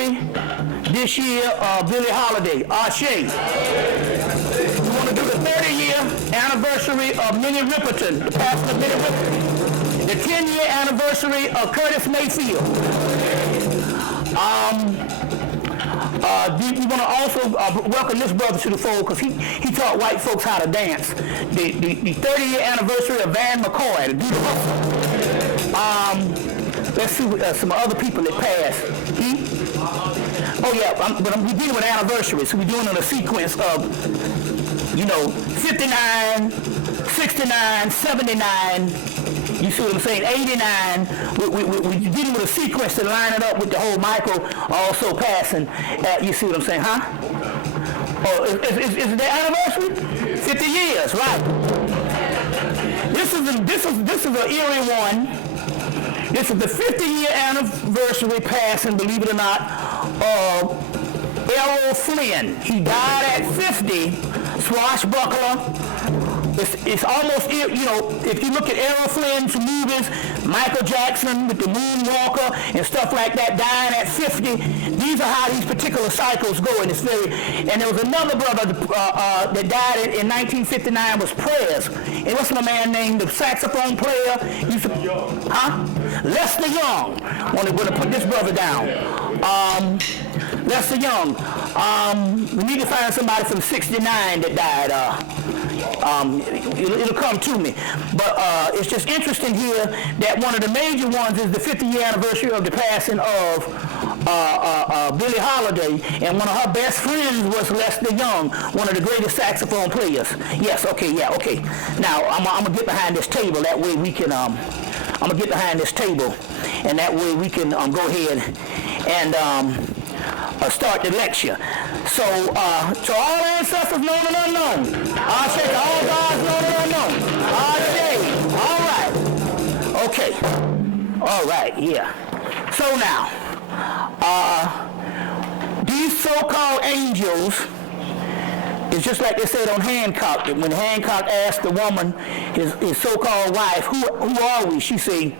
anniversary this year of Billie Holiday, ARCHANGEL. We want to do the 30-year anniversary of Minnie Riperton, the pastor of Minnie Riperton. The 10-year anniversary of Curtis Mayfield. We want to also welcome this brother to the fold because he taught white folks how to dance. The 30-year anniversary of Van McCoy, the Detox. Let's see some other people that passed. Oh yeah, but we're dealing with anniversaries, so we're doing it in a sequence of, 59, 69, 79. You see what I'm saying? 89. We're dealing with a sequence to line it up with the whole Michael also passing. You see what I'm saying, huh? Oh, is it their anniversary? 50 years, right? This is an eerie one. This is the 50-year anniversary passing, believe it or not, of Errol Flynn. He died at 50, swashbuckler. It's almost, if you look at Errol Flynn's movies, Michael Jackson with the Moonwalker and stuff like that, dying at 50, these are how these particular cycles go, and and there was another brother that died in 1959 was Prayers. And what's my man named, the saxophone player? Lester Young. Want to put this brother down. Lester Young. We need to find somebody from 69 that died. It'll come to me. But it's just interesting here that one of the major ones is the 50th anniversary of the passing of Billie Holiday, and one of her best friends was Lester Young, one of the greatest saxophone players. Yes, okay, yeah, okay. Now, I'm going to get behind this table. That way we can, I'm going to get behind this table, and that way we can go ahead and start the lecture. So, to all ancestors known and unknown, Ashe, to all gods known and unknown, Ashe, all right, okay, all right, yeah. So now, these so-called angels, it's just like they said on Hancock, that when Hancock asked the woman, his so-called wife, who are we? She said,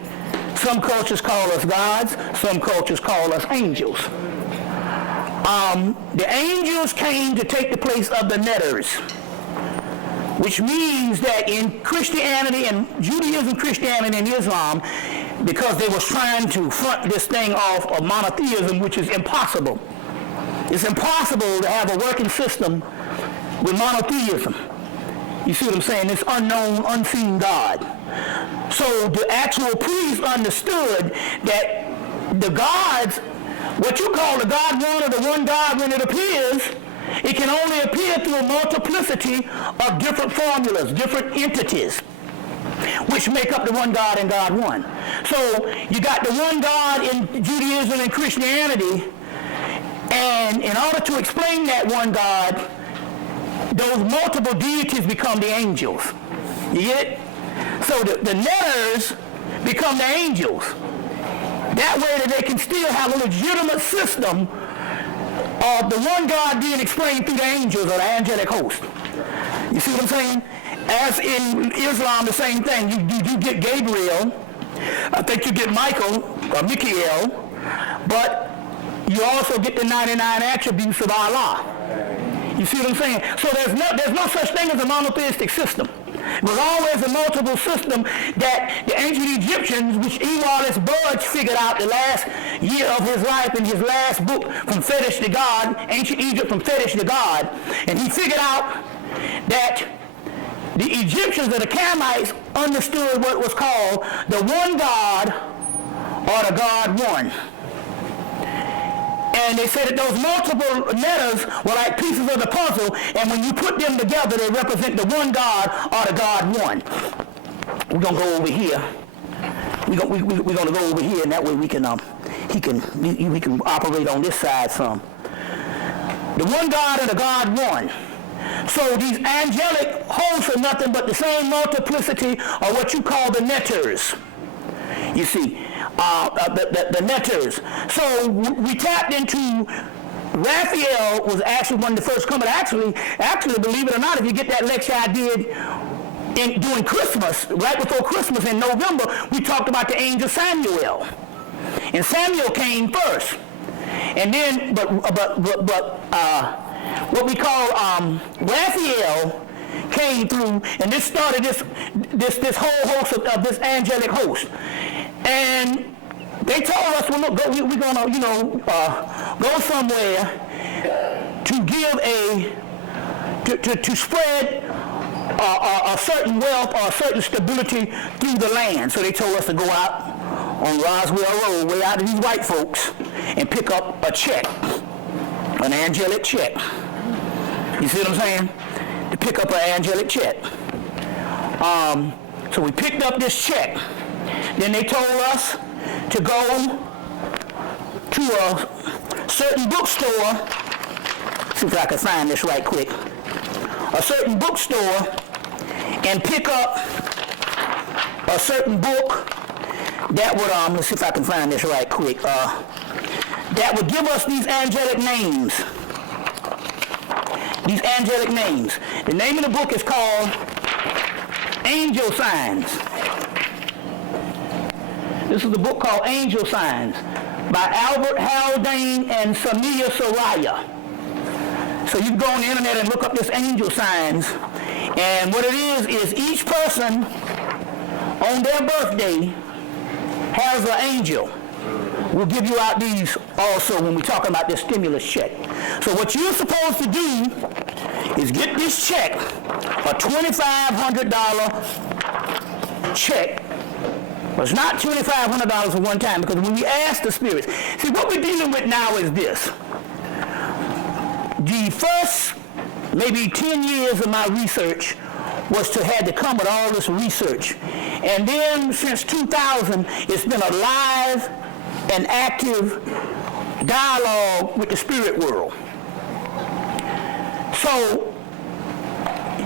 some cultures call us gods, some cultures call us angels. The angels came to take the place of the netters, which means that in Christianity and Judaism, Christianity, and Islam, because they were trying to front this thing off of monotheism, which is impossible. It's impossible to have a working system with monotheism. You see what I'm saying? This unknown, unseen God. So the actual priests understood that the gods, what you call the God one or the one God, when it appears, it can only appear through a multiplicity of different formulas, different entities, which make up the one God and God one. So you got the one God in Judaism and Christianity, and in order to explain that one God, those multiple deities become the angels. You get it? So the netters become the angels. That way that they can still have a legitimate system of the one God being explained through the angels or the angelic host. You see what I'm saying? As in Islam, the same thing. You get Gabriel, I think you get Michael, or Michael, but you also get the 99 attributes of Allah. You see what I'm saying? So there's no such thing as a monotheistic system. It was always a multiple system that the ancient Egyptians, which Ewalis Budge figured out the last year of his life in his last book, From Fetish to God, Ancient Egypt from Fetish to God, and he figured out that the Egyptians or the Canaanites understood what was called the one God or the God one. And they said that those multiple letters were like pieces of the puzzle, and when you put them together, they represent the one God or the God one. We're gonna go over here. We're gonna go over here, and that way we can we can operate on this side some. The one God and the God one. So these angelic hosts are nothing but the same multiplicity of what you call the netters. You see. The netters. So we tapped into, Raphael was actually one of the first coming. Actually, believe it or not, if you get that lecture I did during Christmas, right before Christmas in November, we talked about the angel Samuel. And Samuel came first. And then, what we call Raphael came through, and this started this whole host of this angelic host. And they told us, well, look, we're gonna, go somewhere to give to spread a certain wealth or a certain stability through the land. So they told us to go out on Roswell Road, way out of these white folks, and pick up a check, an angelic check. You see what I'm saying? To pick up an angelic check. So we picked up this check. Then they told us to go to a certain bookstore. See if I can find this right quick. A certain bookstore and pick up a certain book that would, let's see if I can find this right quick, that would give us these angelic names. These angelic names. The name of the book is called Angel Signs. This is the book called Angel Signs by Albert Haldane and Samia Soraya. So you can go on the internet and look up this angel signs. And what it is each person on their birthday has an angel. We'll give you out these also when we're talking about this stimulus check. So what you're supposed to do is get this check, a $2,500 check. Well, it's not $2,500 at one time, because when we ask the spirits, see what we're dealing with now is this. The first maybe 10 years of my research was to have to come with all this research. And then since 2000, it's been a live and active dialogue with the spirit world. So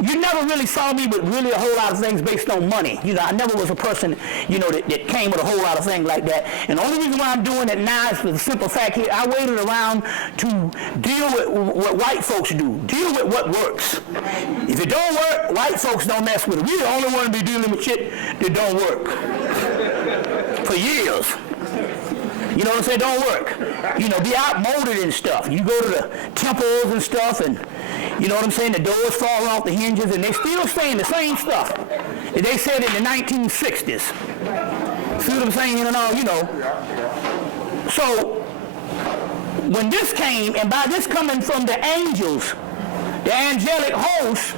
you never really saw me with really a whole lot of things based on money. I never was a person, that came with a whole lot of things like that. And the only reason why I'm doing it now is for the simple fact here, I waited around to deal with what white folks do. Deal with what works. If it don't work, white folks don't mess with it. We're the only one to be dealing with shit that don't work. For years. You know what I'm saying? Don't work. Be outmoded and stuff. You go to the temples and stuff, and you know what I'm saying? The doors fall off the hinges, and they still saying the same stuff that they said in the 1960s. See what I'm saying? So when this came, and by this coming from the angels, the angelic hosts,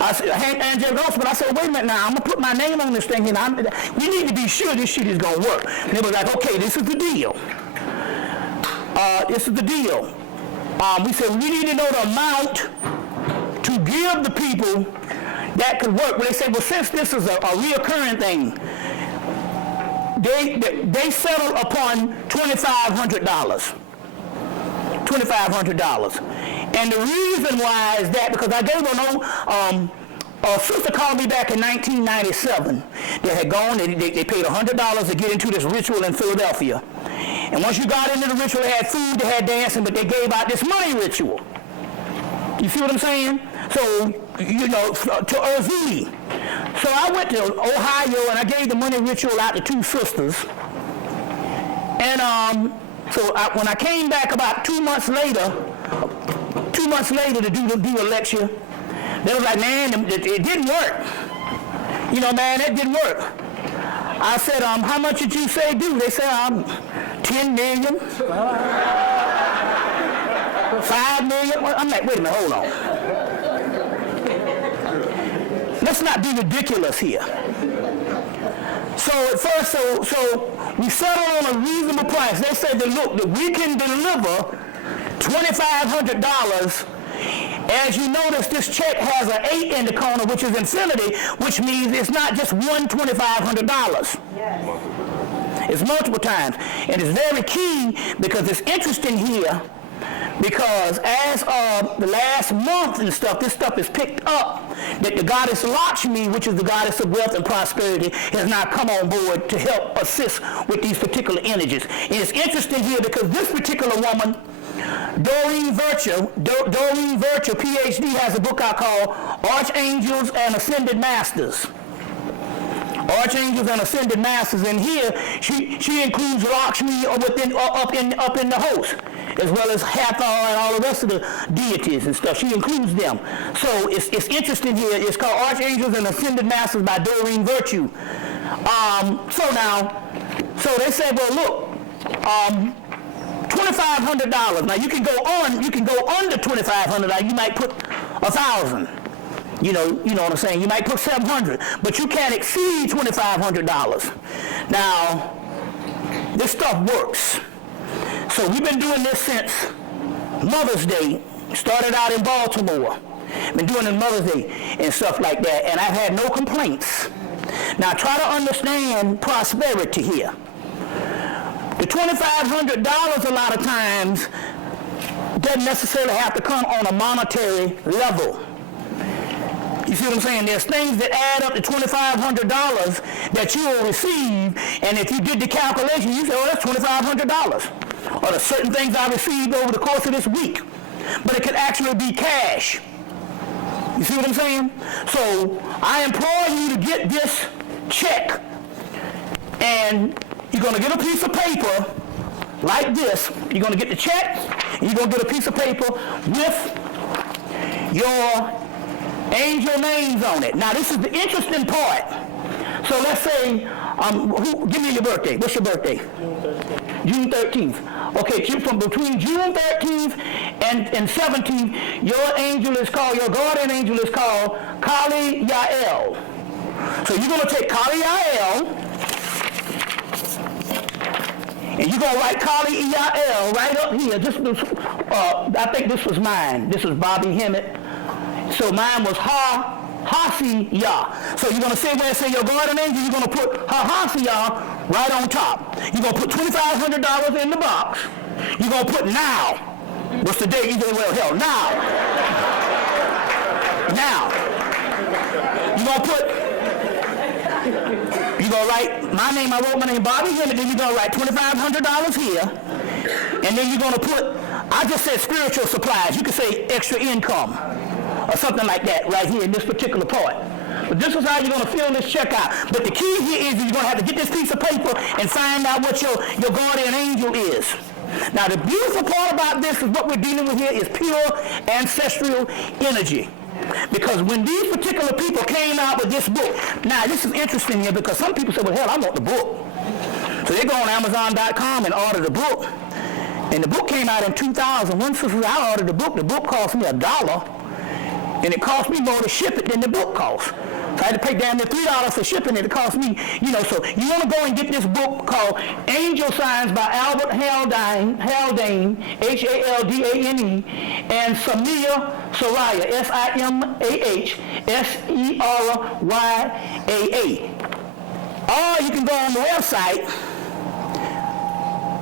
I said, angelic hosts, but I said, wait a minute now, I'm going to put my name on this thing, and we need to be sure this shit is going to work. And they were like, okay, this is the deal. This is the deal. We said, we need to know the amount to give the people that could work. But they said, well, since this is a reoccurring thing, they settled upon $2,500. $2,500. And the reason why is that because I gave them a sister called me back in 1997. They had gone, they paid $100 to get into this ritual in Philadelphia. And once you got into the ritual, they had food, they had dancing, but they gave out this money ritual. You see what I'm saying? So, to Erzuli. So I went to Ohio and I gave the money ritual out to two sisters. And when I came back about 2 months later to do a lecture, they was like, man, it didn't work. Man, it didn't work. I said, how much did you say do? They said, 10 million. 5 million. I'm like, wait a minute, hold on. Let's not be ridiculous here. So at first, so we settled on a reasonable price. They said that, look, that we can deliver $2,500. As you notice, this check has an 8 in the corner, which is infinity, which means it's not just one $2,500. Yes. It's multiple times. And it's very key because it's interesting here because as of the last month and stuff, this stuff is picked up that the goddess Lakshmi, which is the goddess of wealth and prosperity, has now come on board to help assist with these particular energies. And it's interesting here because this particular woman, Doreen Virtue, PhD, has a book out called Archangels and Ascended Masters. Archangels and Ascended Masters, and here she includes Lakshmi up in the host. as well as Hathor and all the rest of the deities and stuff. She includes them. So it's interesting here. It's called Archangels and Ascended Masters by Doreen Virtue. So they said, well, look, $2,500. Now you can go under $2,500. You might put $1,000. You know what I'm saying? You might put $700, but you can't exceed $2,500. Now, this stuff works. So we've been doing this since Mother's Day. Started out in Baltimore. Been doing it Mother's Day and stuff like that, and I've had no complaints. Now try to understand prosperity here. The $2,500 a lot of times doesn't necessarily have to come on a monetary level. You see what I'm saying? There's things that add up to $2,500 that you will receive, and if you did the calculation, you say, oh, that's $2,500. Or the certain things I received over the course of this week. But it could actually be cash. You see what I'm saying? So I implore you to get this check, and you're going to get a piece of paper like this. You're going to get the check, and you're going to get a piece of paper with your angel names on it. Now this is the interesting part. So let's say, give me your birthday. What's your birthday? June 13th. Okay, from between June 13th and 17th, your guardian angel is called Kali Yael. So you're going to take Kali Yael, and you're going to write Kali Yael right up here. I think this was mine. This was Bobby Hemmitt. So mine was Ha-Hasi-Ya. So you're going to say where it says your guardian angel, you're going to put Ha-Hasi-Ya right on top. You're going to put $2,500 in the box. You're going to put now. What's the date? You say, well, hell, now. Now. You're going to write my name. I wrote my name, Bobby Hemmitt. Then you're going to write $2,500 here. And then you're going to put, I just said spiritual supplies. You could say extra income or something like that right here in this particular part. But this is how you're going to fill this check out. But the key here is you're going to have to get this piece of paper and find out what your guardian angel is. Now the beautiful part about this is what we're dealing with here is pure ancestral energy. Because when these particular people came out with this book, now this is interesting here because some people say, well, hell, I want the book. So they go on Amazon.com and order the book. And the book came out in 2000. Once I ordered the book cost me $1. And it cost me more to ship it than the book cost. So I had to pay down to $3 for shipping it. It cost me, so you want to go and get this book called Angel Signs by Albert Haldane, Haldane, and Samia Soraya, Simahseriyaa. Or you can go on the website.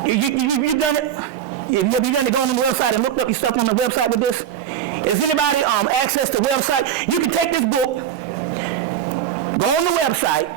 You've done it? Have you done it? Go on the website and look up your stuff on the website with this? Is anybody access the website? You can take this book, go on the website,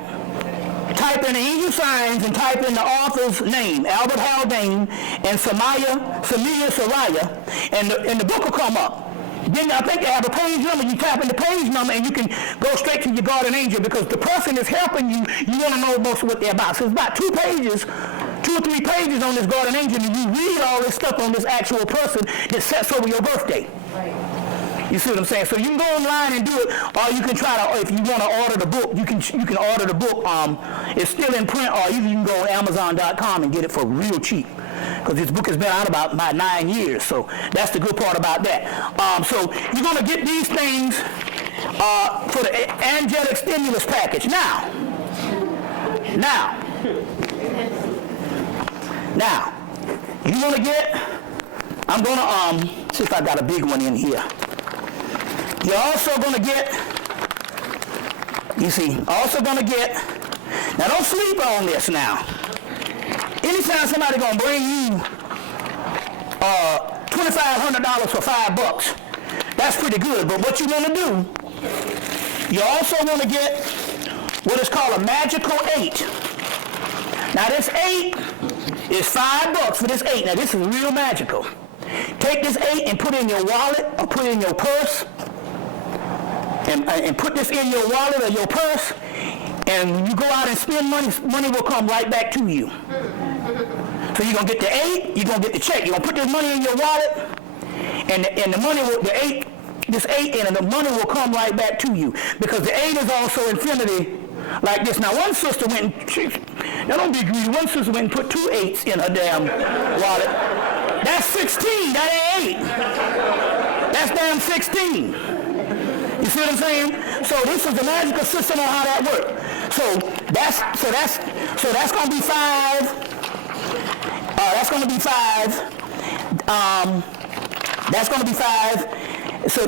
type in Angel Signs and type in the author's name, Albert Haldane and Samia Soraya, and the book will come up. Then I think they have a page number. You tap in the page number and you can go straight to your guardian angel because the person is helping you. You want to know most of what they're about. So it's about 2 or 3 pages on this guardian angel, and you read all this stuff on this actual person that sets over your birthday. Right. You see what I'm saying? So you can go online and do it, or you can try to, if you want to order the book, you can order the book. It's still in print, or you can go on Amazon.com and get it for real cheap. Because this book has been out about 9 years, so that's the good part about that. So you're going to get these things for the angelic stimulus package. Now, you want to get, I'm going to see if I got a big one in here. You're also going to get, now don't sleep on this now. Anytime somebody going to bring you $2,500 for $5, that's pretty good. But what you want to do, you also want to get what is called a magical 8. Now this 8 is $5 for this 8. Now this is real magical. Take this 8 and put it in your wallet or put it in your purse. And put this in your wallet or your purse. And when you go out and spend money, money will come right back to you. So So you're going to get the 8, you're going to get the check. You're going to put this money in your wallet, and the money will, this 8 and the money will come right back to you. Because the 8 is also infinity like this. Now one sister went, now don't be greedy, one sister went and put 2 8s in her damn wallet. That's 16, that ain't 8. That's damn 16. You see what I'm saying? So this is the magical system on how that works. So that's going to be 5. That's going to be 5. That's going to be 5. So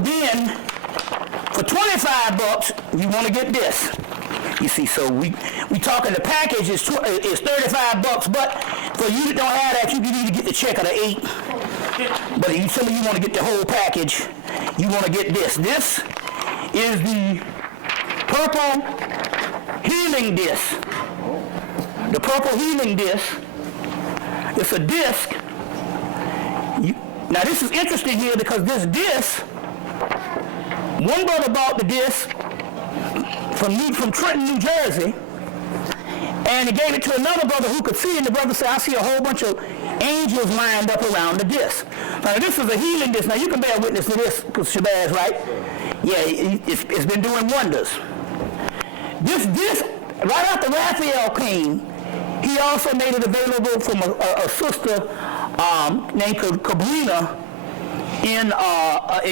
then for $25, you want to get this. You see, so we talking the package is $35, but for you that don't have that, you can either get the check or the 8. But some of you want to get the whole package. You want to get this. This is the purple healing disc. The purple healing disc. It's a disc. Now this is interesting here because this disc, one brother bought the disc from Trenton, New Jersey, and he gave it to another brother who could see, and the brother said, I see a whole bunch of angels lined up around the disc. Now this is a healing disc. Now you can bear witness to this because Shabazz, right? Yeah, it's been doing wonders. This disc, right after Raphael came, he also made it available from a sister named Gabriel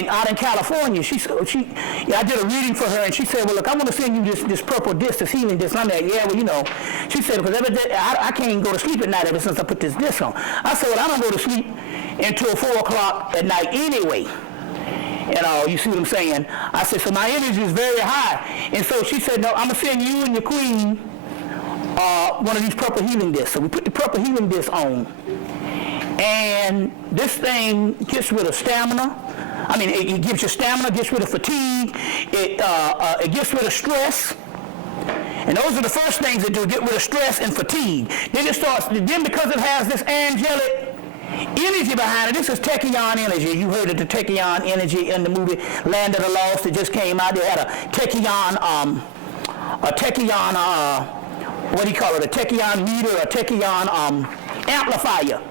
out in California. I did a reading for her, and she said, well, look, I want to send you this purple disc, this healing disc. I'm like, yeah, well, you know. She said, because I can't go to sleep at night ever since I put this disc on. I said, well, I don't go to sleep until 4 o'clock at night anyway. You see what I'm saying? I said, so my energy is very high. And so she said, no, I'm going to send you and your queen one of these purple healing discs. So we put the purple healing disc on. And this thing gets rid of stamina. I mean, it gives you stamina, gets rid of fatigue, it gets rid of stress. And those are the first things that do, get rid of stress and fatigue. Then because it has this angelic energy behind it, this is Tachyon energy. You heard of the Tachyon energy in the movie Land of the Lost that just came out. They had a Tachyon, what do you call it, a Tachyon meter, a Tachyon amplifier.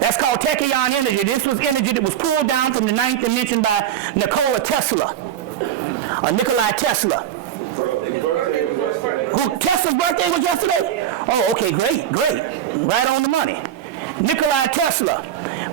That's called Tachyon energy. This was energy that was pulled down from the 9th dimension by Nikola Tesla, or Nikolai Tesla. Who, Tesla's birthday was yesterday? Oh, okay, great. Right on the money. Nikolai Tesla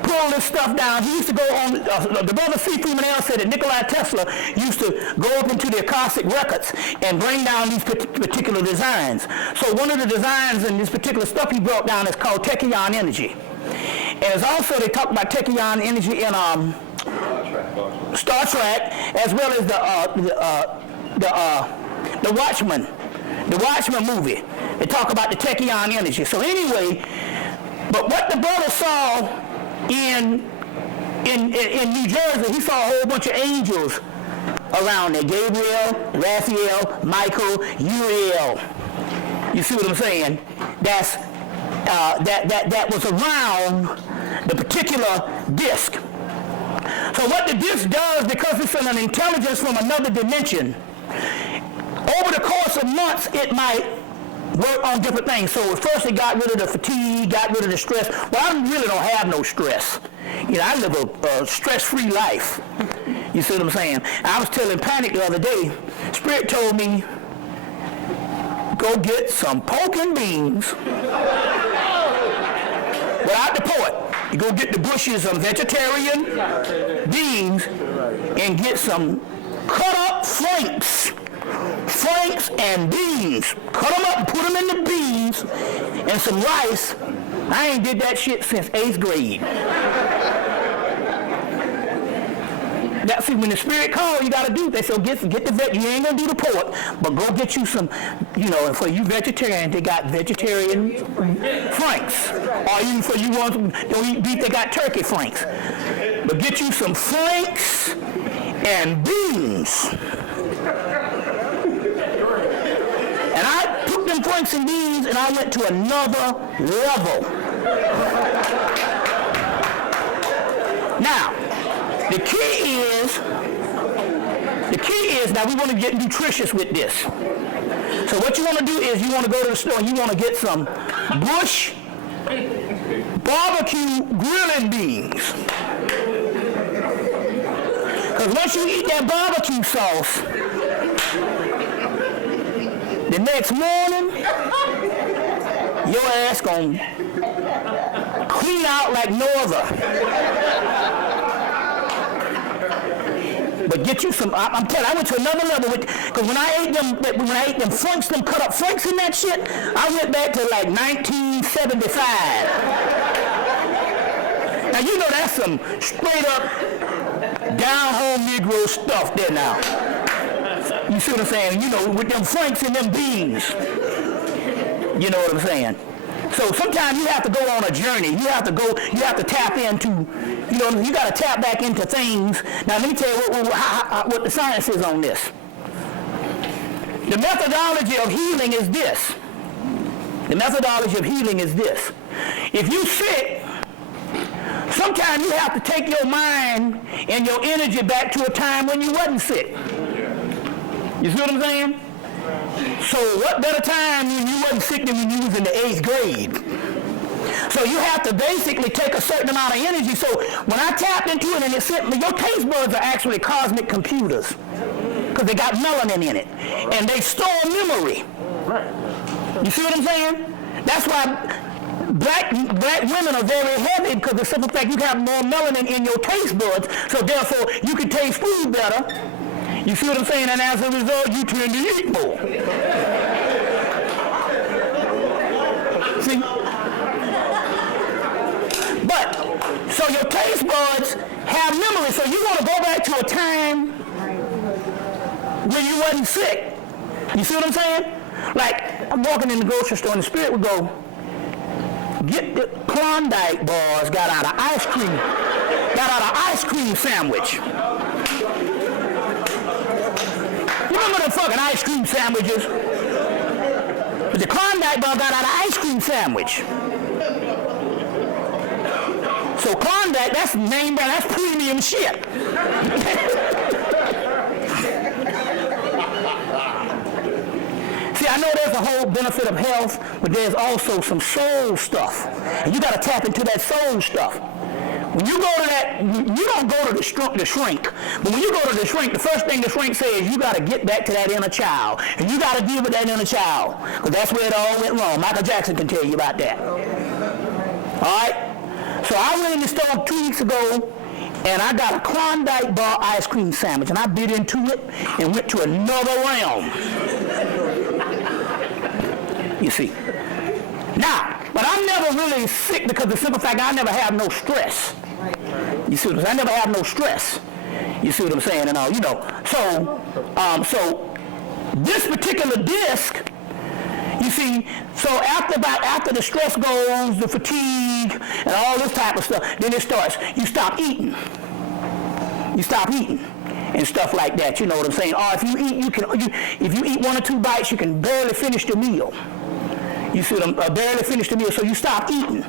pulled this stuff down. He used to go on, the brother C. Freeman L. said that Nikolai Tesla used to go up into the Akashic records and bring down these particular designs. So one of the designs in this particular stuff he brought down is called Tachyon energy. And there's also, they talk about Tachyon energy in Star Trek, as well as the Watchmen movie. They talk about the Tachyon energy. So anyway, but what the brother saw in New Jersey, he saw a whole bunch of angels around there. Gabriel, Raphael, Michael, Uriel. You see what I'm saying? That's that was around the particular disc. So what the disc does, because it's an intelligence from another dimension, over the course of months, it might work on different things. So at first it got rid of the fatigue, got rid of the stress. Well, I really don't have no stress. I live a stress-free life. You see what I'm saying? I was telling Panic the other day, Spirit told me, go get some pork and beans without the pork. You go get the bushes of vegetarian beans and get some cut up flanks and beans. Cut them up and put them in the beans and some rice. I ain't did that shit since 8th grade. Now, see, when the Spirit calls, you got to do. They say, get the vet. You ain't going to do the pork, but go get you some, and for you vegetarian, they got vegetarian franks. Or even for you ones who don't eat beef, they got turkey franks. But get you some franks and beans. And I took them franks and beans, and I went to another level. Now, the key is, now we want to get nutritious with this. So what you want to do is you want to go to the store and you want to get some bush barbecue grilling beans. Because once you eat that barbecue sauce, the next morning, your ass gonna clean out like no other. But get you some, I'm telling you, I went to another level with, because when I ate them franks, them cut up franks in that shit, I went back to like 1975. Now you know that's some straight up down-home Negro stuff there now. You see what I'm saying? You know, with them franks and them beans. You know what I'm saying? So sometimes you have to go on a journey. You have to tap into, you know, you got to tap back into things. Now let me tell you what the science is on this. The methodology of healing is this. The methodology of healing is this. If you sick, sometimes you have to take your mind and your energy back to a time when you wasn't sick. You see what I'm saying? So what better time when you wasn't sick than when you was in the 8th grade? So you have to basically take a certain amount of energy. So when I tapped into it and it said, your taste buds are actually cosmic computers because they got melanin in it. And they store memory. You see what I'm saying? That's why black women are very heavy because the simple fact you have more melanin in your taste buds, so therefore you can taste food better. You see what I'm saying? And as a result, you tend to eat more. See? But, so your taste buds have memory, so you want to go back to a time when you wasn't sick. You see what I'm saying? Like, I'm walking in the grocery store and the spirit would go, get the Klondike bars, got out of ice cream sandwich. You remember the fucking ice cream sandwiches? But the Klondike bar got out of ice cream sandwich. So Klondike, that's name brand, that's premium shit. See, I know there's a whole benefit of health, but there's also some soul stuff. And you got to tap into that soul stuff. When you go to that, you don't go to the shrink. But when you go to the shrink, the first thing the shrink says, you got to get back to that inner child. And you got to deal with that inner child. Because that's where it all went wrong. Michael Jackson can tell you about that. All right? So I went in the store 2 weeks ago, and I got a Klondike bar ice cream sandwich. And I bit into it and went to another realm. You see. Now, but I'm never really sick because the simple fact I never have no stress. You see what I'm saying? I never have no stress. You see what I'm saying and all, you know. So this particular disc, you see, so after the stress goes, the fatigue, and all this type of stuff, then it starts, you stop eating. You stop eating. And stuff like that, you know what I'm saying? Or if you eat, if you eat 1 or 2 bites, you can barely finish the meal. You see what I'm barely finish the meal, so you stop eating.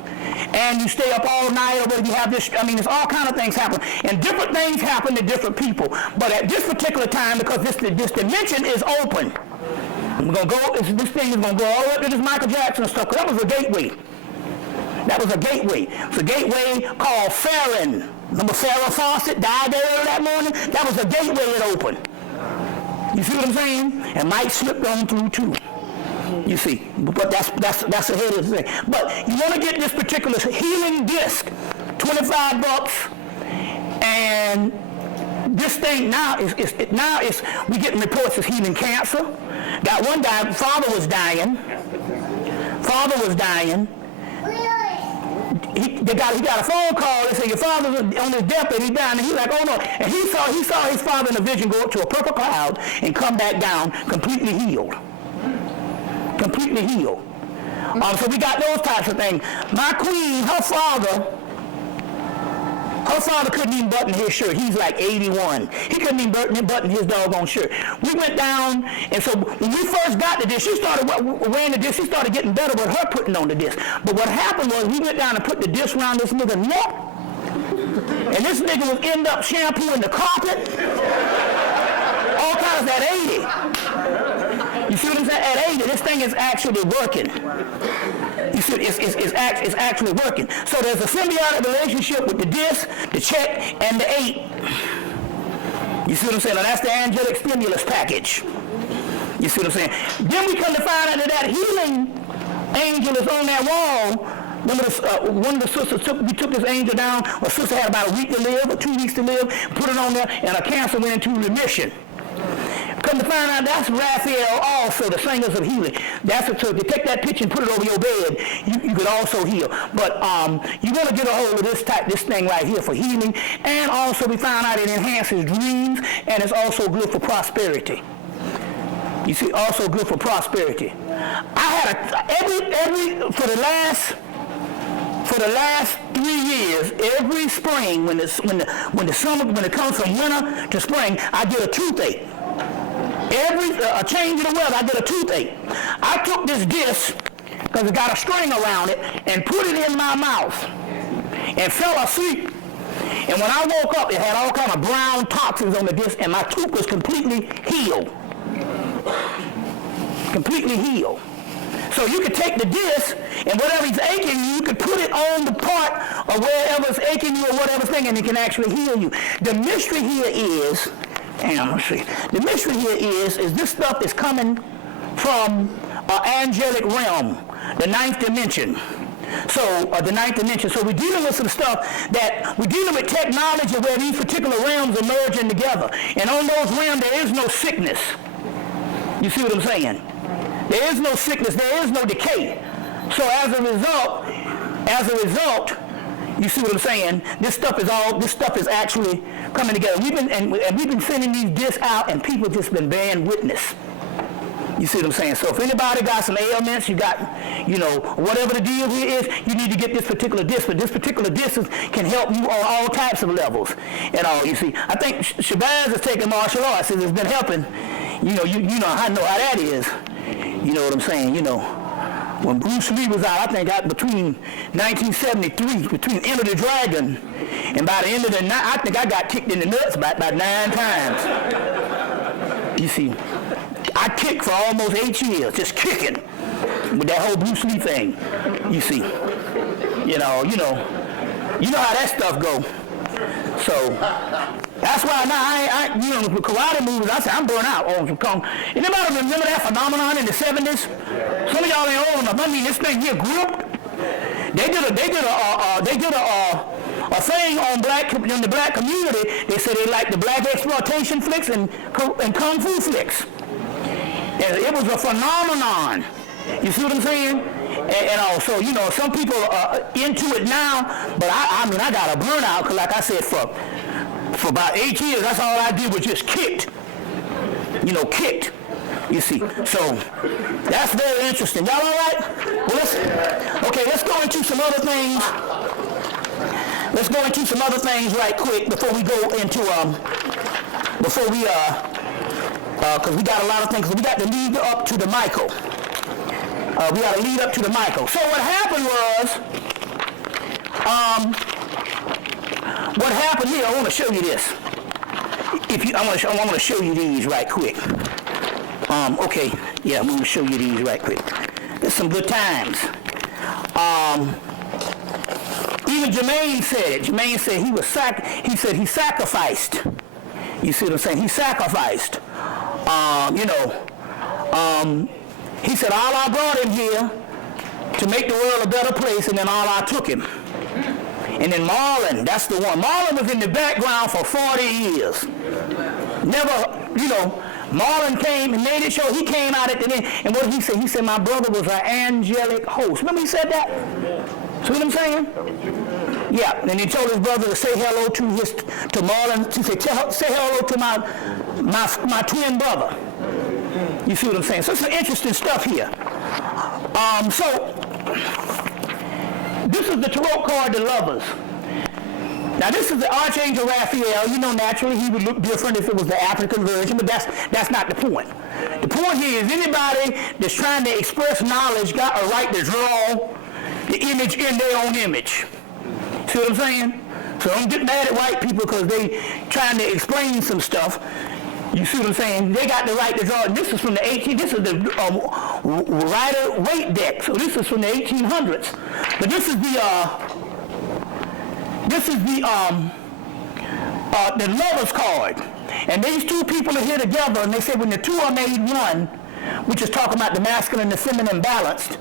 And you stay up all night, or whether you have this, I mean, there's all kind of things happen. And different things happen to different people. But at this particular time, because this dimension is open, we're gonna go, this thing is going to go all the way up to this Michael Jackson stuff, because that was a gateway. That was a gateway. It's a gateway called Farron. Remember Farrah Fawcett died there early that morning? That was a gateway that opened. You see what I'm saying? And Mike slipped on through too. You see, but that's ahead of the thing. But you want to get this particular healing disc, $25, and this thing now is we getting reports of healing cancer. Got one guy, father was dying. He got a phone call. They said your father's on his deathbed. He's dying, and he's like, oh no. And he saw his father in a vision go up to a purple cloud and come back down completely healed. Completely healed. So we got those types of things. My queen, her father couldn't even button his shirt. He's like 81. He couldn't even button his doggone shirt. We went down, and so when we first got the disc, she started wearing the disc. She started getting better with her putting on the disc. But what happened was we went down and put the disc around this nigga's neck, and this nigga would end up shampooing the carpet. All kinds of that 80. You see what I'm saying? At 80, this thing is actually working. You see, it's actually working. So there's a symbiotic relationship with the disc, the check, and the 8. You see what I'm saying? Now that's the angelic stimulus package. You see what I'm saying? Then we come to find out that healing angel is on that wall. One of the sisters we took this angel down. A sister had about a week to live or 2 weeks to live, put it on there, and her cancer went into remission. Come to find out that's Raphael also, the singers of healing. That's it. So if you take that picture and put it over your bed, you could also heal. But you want to get a hold of this thing right here for healing. And also we found out it enhances dreams, and it's also good for prosperity. You see, also good for prosperity. I had for the last 3 years, every spring when it comes from winter to spring, I get a toothache. A change in the weather, I get a toothache. I took this disc, because it got a string around it, and put it in my mouth, and fell asleep. And when I woke up, it had all kind of brown toxins on the disc, and my tooth was completely healed. Completely healed. So you could take the disc, and whatever's aching you, you could put it on the part of wherever's aching you or whatever's thing, and it can actually heal you. The mystery here is, the mystery here is this stuff is coming from an angelic realm, the ninth dimension. So, the ninth dimension. So we're dealing with some stuff we're dealing with technology where these particular realms are merging together. And on those realms, there is no sickness. You see what I'm saying? There is no sickness. There is no decay. So as a result, you see what I'm saying? This stuff is actually coming together. We've been sending these discs out, and people just been bearing witness. You see what I'm saying? So if anybody got some ailments, you got, whatever the deal here is, you need to get this particular disc. But this particular disc can help you on all types of levels. And all, you see, I think Shabazz is taking martial arts, and it's been helping. I know how that is. You know what I'm saying? When Bruce Lee was out, I think between 1973, between Enter the Dragon, and by the end of the night, I think I got kicked in the nuts about 9 times. You see, I kicked for almost 8 years, just kicking with that whole Bruce Lee thing. You see, you know how that stuff go. So that's why now with karate movies, I say I'm burnt out. Anybody remember that phenomenon in the 70s? Some of y'all ain't old enough. I mean, this thing here, Grip. They did a thing on in the black community. They said they liked the black exploitation flicks and kung fu flicks. And it was a phenomenon. You see what I'm saying? And also, some people are into it now, but I got a burnout, because like I said, for about 8 years, that's all I did was just kicked. Kicked. You see. So that's very interesting. Y'all all right? Well, let's go into some other things. Let's go into some other things right quick before we go into because we got a lot of things. We got to lead up to the Michael. So what happened was, what happened here? I want to show you this. I want to show you these right quick. I'm going to show you these right quick. There's some good times. Even Jermaine said it. Jermaine said he sacrificed. You see what I'm saying? He sacrificed. He said, all I brought him here to make the world a better place, and then all I took him. And then Marlon, that's the one. Marlon was in the background for 40 years. Never, Marlon came and made it show. He came out at the end. And what did he say? He said, my brother was an angelic host. Remember he said that? See what I'm saying? Yeah. And he told his brother to say hello to Marlon. To say hello to my twin brother. You see what I'm saying? So some interesting stuff here. So this is the tarot card, the Lovers. Now this is the Archangel Raphael. Naturally he would look different if it was the African version, but that's not the point. The point here is anybody that's trying to express knowledge got a right to draw the image in their own image. See what I'm saying? So don't get mad at white people because they trying to explain some stuff. You see what I'm saying? They got the right to draw. And this is from the this is the Rider-Waite deck. So this is from the 1800s. But this is the lover's card. And these two people are here together, and they say when the two are made one, which is talking about the masculine and the feminine balanced,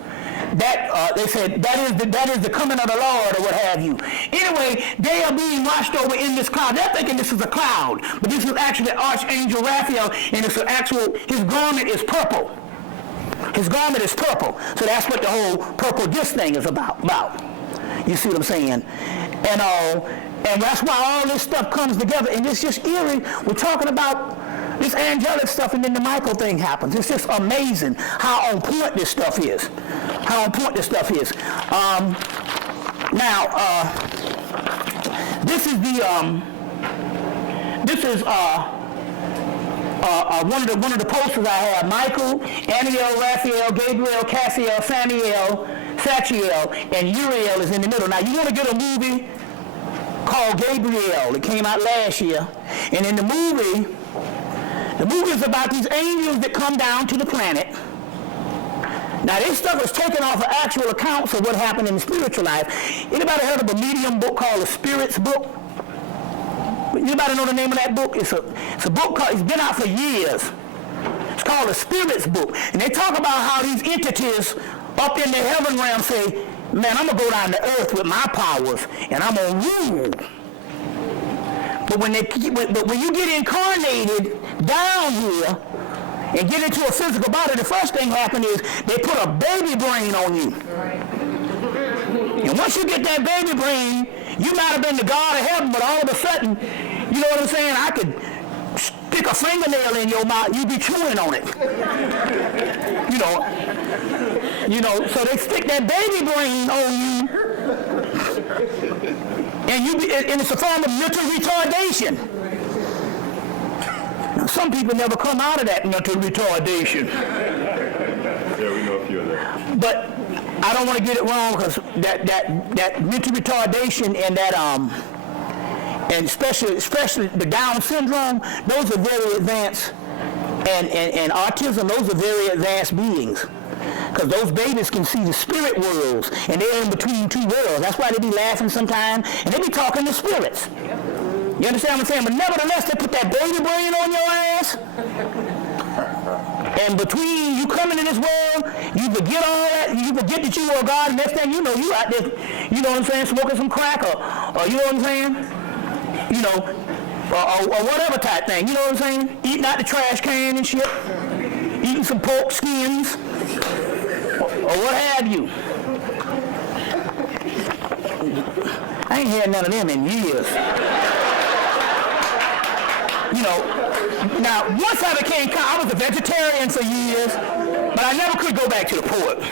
that they said that is the coming of the Lord or what have you. Anyway, they are being watched over in this cloud. They're thinking this is a cloud, but this is actually Archangel Raphael, and it's an actual, his garment is purple. His garment is purple. So that's what the whole purple disc thing is about. You see what I'm saying? And that's why all this stuff comes together, and it's just eerie. We're talking about this angelic stuff, and then the Michael thing happens. It's just amazing how on point this stuff is. How on point this stuff is. This is one of the posters I have. Michael, Aniel, Raphael, Gabriel, Cassiel, Samiel, Sachiel, and Uriel is in the middle. Now you want to get a movie called Gabriel. It came out last year, and in the movie is about these angels that come down to the planet. Now this stuff is taken off of actual accounts of what happened in the spiritual life. Anybody heard of a medium book called The Spirits Book? Anybody know the name of that book? It's a book called, it's been out for years. It's called The Spirits Book. And they talk about how these entities up in the heaven realm say, man, I'm going to go down to earth with my powers, and I'm going to rule. But when you get incarnated down here and get into a physical body, the first thing happens is they put a baby brain on you. And once you get that baby brain, you might have been the God of heaven, but all of a sudden, you know what I'm saying, I could stick a fingernail in your mouth, you'd be chewing on it. You know, so they stick that baby brain on you, and it's a form of mental retardation. Now, some people never come out of that mental retardation. Yeah, we know a few of them. But I don't want to get it wrong, because that mental retardation and that and especially the Down syndrome, those are very advanced, and autism, those are very advanced beings. Because those babies can see the spirit worlds, and they're in between two worlds. That's why they be laughing sometimes, and they be talking to spirits. You understand what I'm saying? But nevertheless, they put that baby brain on your ass, and between you coming to this world, you forget all that, you forget that you are God, and next thing you know, you out there, you know what I'm saying, smoking some crack, or you know what I'm saying? You know, or whatever type thing, you know what I'm saying? Eating out the trash can and shit, eating some pork skins, or what have you. I ain't had none of them in years. You know, now once I became, I was a vegetarian for years, but I never could go back to the pork.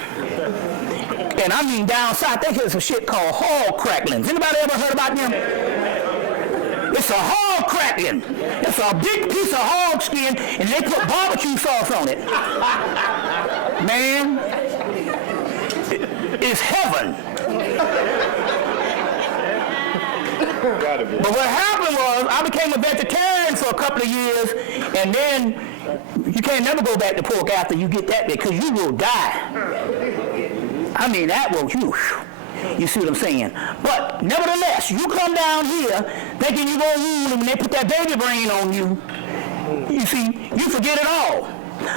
And I mean down south, they have some shit called hog cracklings. Anybody ever heard about them? It's a hog crackling. It's a big piece of hog skin, and they put barbecue sauce on it. Man, it's heaven. But what happened was, I became a vegetarian for a couple of years, and then you can't never go back to pork after you get that, because you will die. I mean, that will, you see what I'm saying? But nevertheless, you come down here thinking you're going to rule, and when they put that baby brain on you, you see, you forget it all.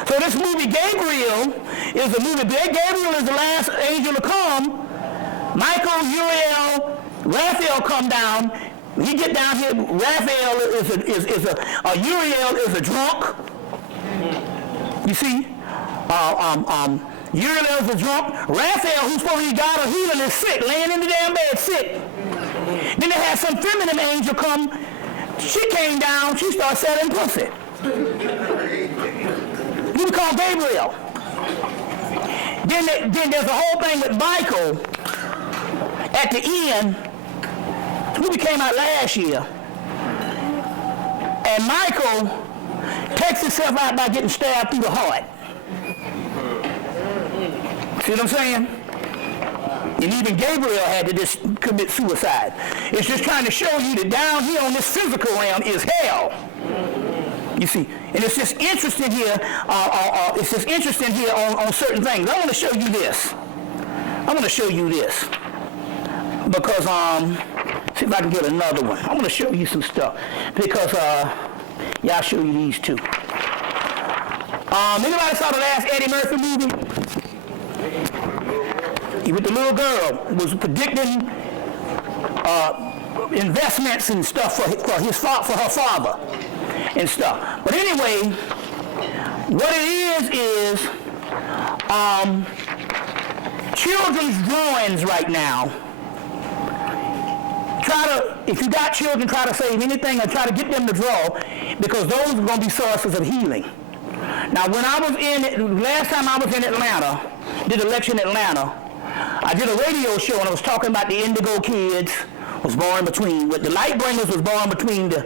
So this movie, Gabriel, is a movie. Gabriel is the last angel to come. Michael, Uriel, Raphael come down. When he get down here, Raphael Uriel is a drunk. You see? Uriel is a drunk. Raphael, who's supposed to be God of healing, is sick, laying in the damn bed, sick. Then they had some feminine angel come. She came down, she started selling pussy. He was called Gabriel. Then there's a whole thing with Michael at the end. The movie came out last year. And Michael takes himself out by getting stabbed through the heart. See what I'm saying? And even Gabriel had to just commit suicide. It's just trying to show you that down here on this physical realm is hell. You see, and it's just interesting here. It's just interesting here on certain things. I want to show you this. Because see if I can get another one. I want to show you some stuff because I'll show you these too. Anybody saw the last Eddie Murphy movie? With the little girl was predicting investments and stuff for her father and stuff. But anyway, what it is children's drawings right now. If you got children, try to save anything or try to get them to draw, because those are going to be sources of healing. Now, when I was last time I was in Atlanta, did a lecture in Atlanta, I did a radio show and I was talking about the indigo kids was born between, the light bringers was born between the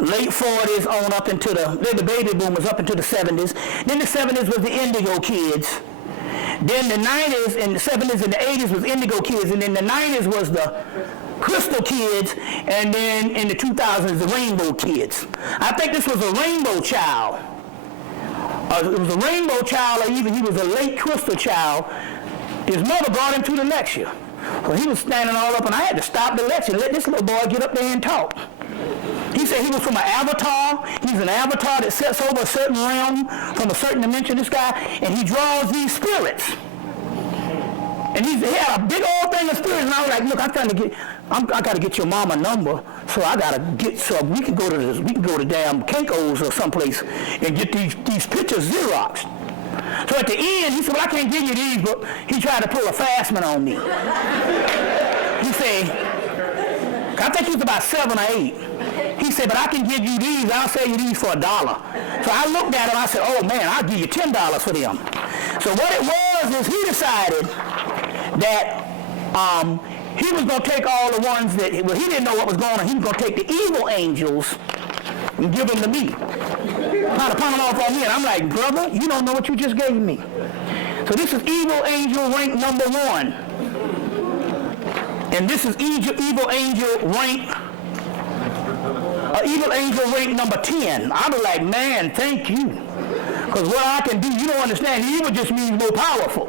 late 40s on up into the baby boomers up into the 70s. Then the 70s was the indigo kids. Then the 90s and the 70s and the 80s was indigo kids, and then the 90s was the crystal kids, and then in the 2000s the rainbow kids. I think this was a rainbow child. It was a rainbow child, or even he was a late crystal child. His mother brought him to the lecture. So he was standing all up, and I had to stop the lecture and let this little boy get up there and talk. He said he was from an avatar. He's an avatar that sits over a certain realm from a certain dimension, this guy, and he draws these spirits. And he had a big old thing of spirits, and I was like, look, I got to get your mama number, so we can go to damn Kinko's or someplace and get these pictures Xeroxed. So at the end, he said, well, I can't give you these, but he tried to pull a fast one on me. He said, I think he was about 7 or 8. He said, but I can give you these, I'll sell you these for $1. So I looked at him, I said, oh man, I'll give you $10 for them. So what it was is he decided that he was going to take all the ones that, well, he didn't know what was going on. He was going to take the evil angels and give them to me. Kind of palm off on me, and I'm like, brother, you don't know what you just gave me. So this is evil angel rank number 1. And this is evil angel rank number 10. I was like, man, thank you. Because what I can do, you don't understand, evil just means more powerful.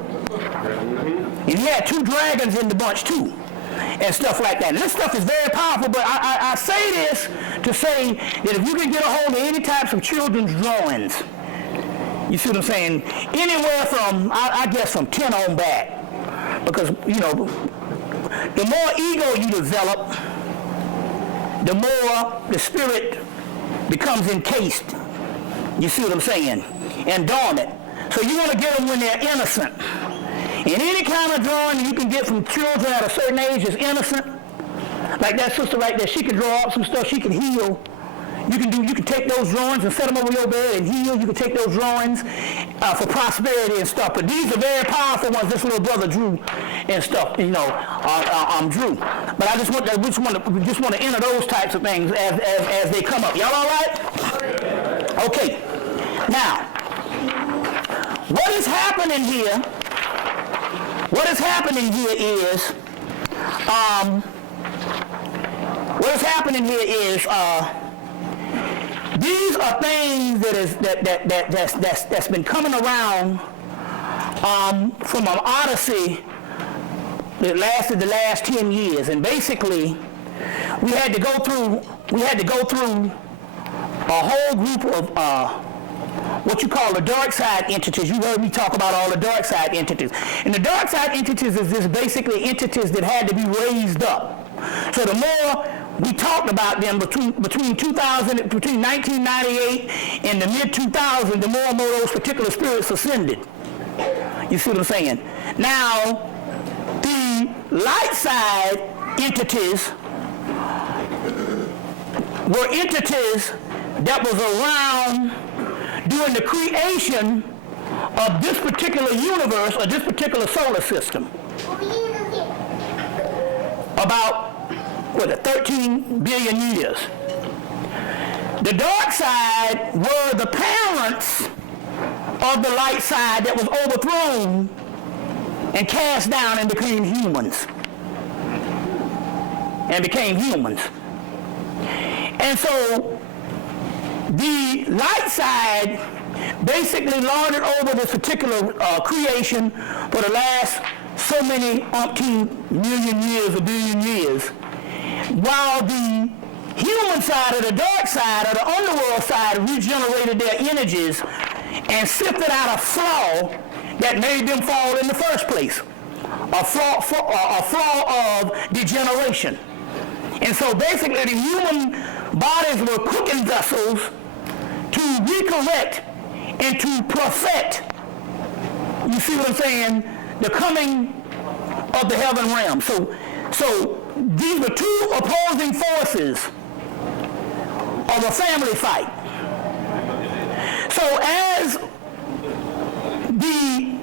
And he had 2 dragons in the bunch too, and stuff like that. And this stuff is very powerful, but I say this to say that if you can get a hold of any types of children's drawings, you see what I'm saying, anywhere from, I guess from 10 on back, because, you know, the more ego you develop, the more the spirit becomes encased, you see what I'm saying, and dormant. So you want to get them when they're innocent. And any kind of drawing you can get from children at a certain age is innocent. Like that sister right there, she can draw up some stuff, she can heal. You can take those drawings and set them over your bed and heal. You can take those drawings for prosperity and stuff. But these are very powerful ones this little brother drew and stuff, you know, drew. But I just want to enter those types of things as they come up. Y'all all right? Okay. Now, what is happening here? What is happening here is these are things that's been coming around from an odyssey that lasted the last 10 years, and basically we had to go through a whole group of what you call the dark side entities. You heard me talk about all the dark side entities. And the dark side entities is just basically entities that had to be raised up. So the more we talked about them between 1998 and the mid-2000s, the more and more those particular spirits ascended. You see what I'm saying? Now, the light side entities were entities that was around during the creation of this particular universe or this particular solar system. About, 13 billion years. The dark side were the parents of the light side that was overthrown and cast down and became humans. And so the light side basically lorded over this particular creation for the last so many umpteen million years or billion years, while the human side or the dark side or the underworld side regenerated their energies and sifted out a flaw that made them fall in the first place, a flaw of degeneration. And so basically the human bodies were cooking vessels to recorrect and to perfect, you see what I'm saying, the coming of the heaven realm. So these were two opposing forces of a family fight. So as the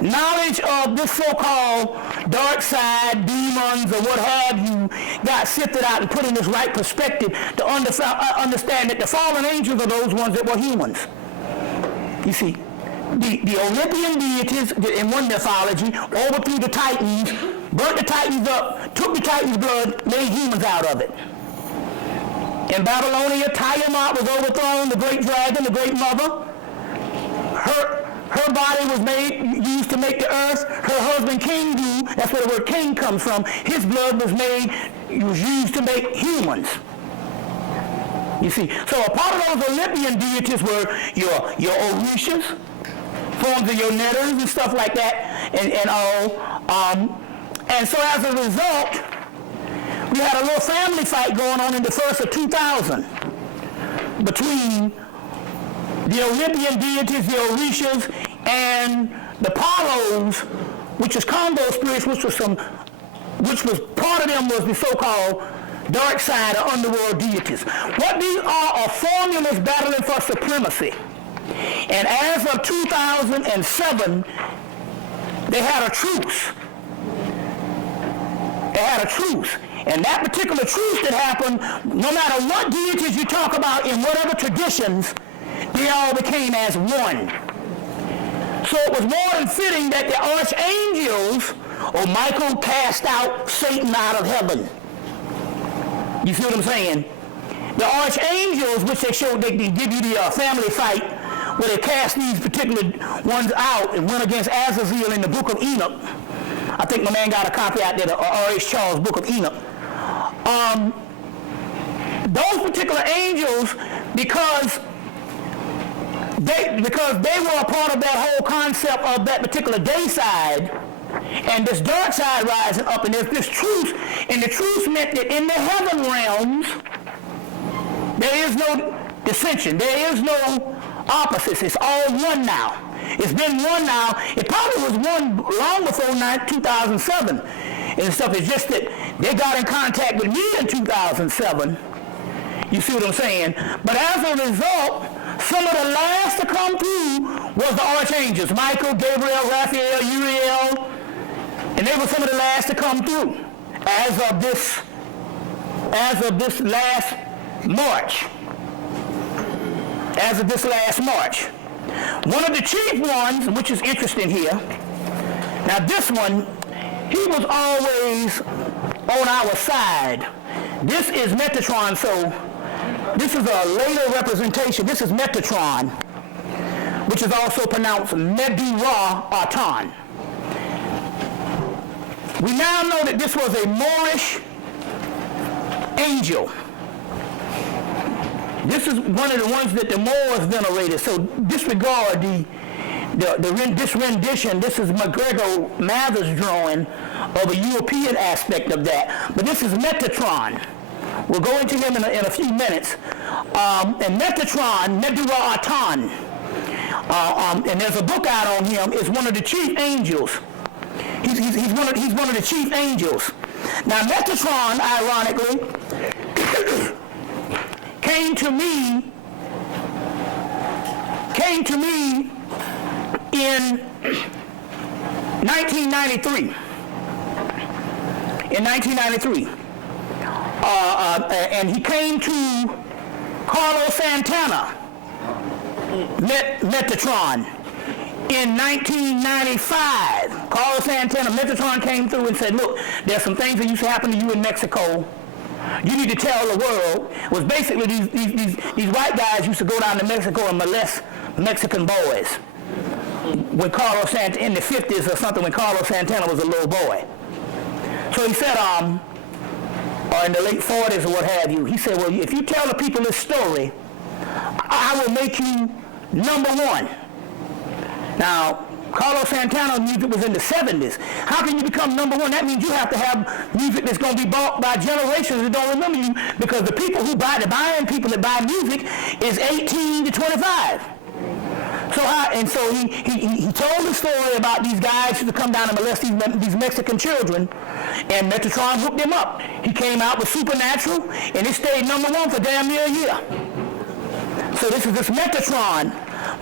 knowledge of this so-called dark side, demons, or what have you, got sifted out and put in this right perspective to understand that the fallen angels are those ones that were humans. You see, the Olympian deities in one mythology overthrew the Titans, burnt the Titans up, took the Titans' blood, made humans out of it. In Babylonia, Tiamat was overthrown, the great dragon, the great mother. Her body was used to make the earth. Her husband Kingu, that's where the word king comes from, his blood was used to make humans. You see, so a part of those Olympian deities were your Orishas, forms of your netters and stuff like that, and all. And so as a result, we had a little family fight going on in the first of 2000 between the Olympian deities, the Orishas, and the Palos, which is Congo spirits, which was part of them was the so-called dark side or underworld deities. What these are formulas battling for supremacy. And as of 2007, they had a truce. They had a truce. And that particular truce that happened, no matter what deities you talk about in whatever traditions, they all became as one. So it was more than fitting that the archangels, or Michael cast out Satan out of heaven. You see what I'm saying? The archangels, which they give you the family fight, where they cast these particular ones out and went against Azazel in the book of Enoch. I think my man got a copy out there, the R.H. Charles book of Enoch. Those particular angels, because they were a part of that whole concept of that particular day side and this dark side rising up, and there's this truce, and the truce meant that in the heaven realms there is no dissension, there is no opposites, it's all one now. It's been one now. It probably was one long before 2007 and stuff. It's just that they got in contact with me in 2007. You see what I'm saying? But as a result, some of the last to come through was the archangels, Michael, Gabriel, Raphael, Uriel, and they were some of the last to come through as of this last March. As of this last March. One of the chief ones, which is interesting here, now this one, he was always on our side. This is Metatron, so this is a later representation. This is Metatron, which is also pronounced Medu-Ra-Atan. We now know that this was a Moorish angel. This is one of the ones that the Moors venerated, so disregard this rendition. This is McGregor Mather's drawing of a European aspect of that. But this is Metatron. We'll go into him in a few minutes. And Metatron, Medu-Ra-Atan, and there's a book out on him, is one of the chief angels. He's one of the chief angels. Now Metatron, ironically, came to me in 1993. And he came to Carlos Santana, Metatron, in 1995. Carlos Santana, Metatron came through and said, look, there's some things that used to happen to you in Mexico. you need to tell the world, was basically these white guys used to go down to Mexico and molest Mexican boys. When Carlos Santana, in the 50s or something, when Carlos Santana was a little boy. So he said, or in the late 40s or what have you, he said, well, if you tell the people this story, I will make you number one. Now, Carlos Santana's music was in the 70s. How can you become number one? That means you have to have music that's going to be bought by generations that don't remember you, because the people who buy, the buying people that buy music is 18 to 25. So he told the story about these guys who come down and molest these Mexican children, and Metatron hooked him up. He came out with Supernatural, and it stayed number one for damn near a year. So this is this Metatron,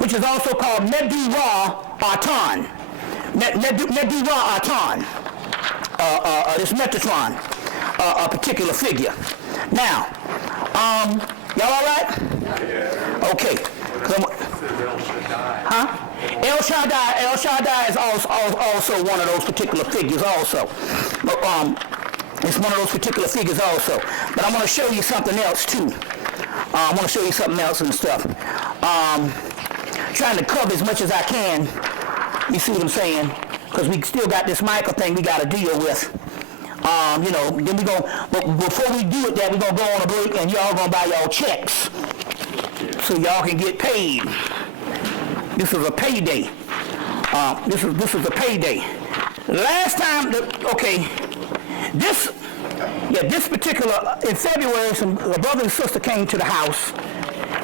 which is also called Medu-Ra-Artan. Medu-Ra-Artan, this Metatron, a particular figure. Now, y'all all right? Yeah. Okay. Huh? El Shaddai is also one of those particular figures also. It's one of those particular figures also. But I want to show you something else too. I want to show you something else and stuff. Trying to cover as much as I can. You see what I'm saying? Because we still got this Michael thing we got to deal with. Then we go. But before we do it, we're gonna go on a break, and y'all gonna buy y'all checks, so y'all can get paid. This is a payday. This is a payday. Last time, this particular, in February, a brother and sister came to the house.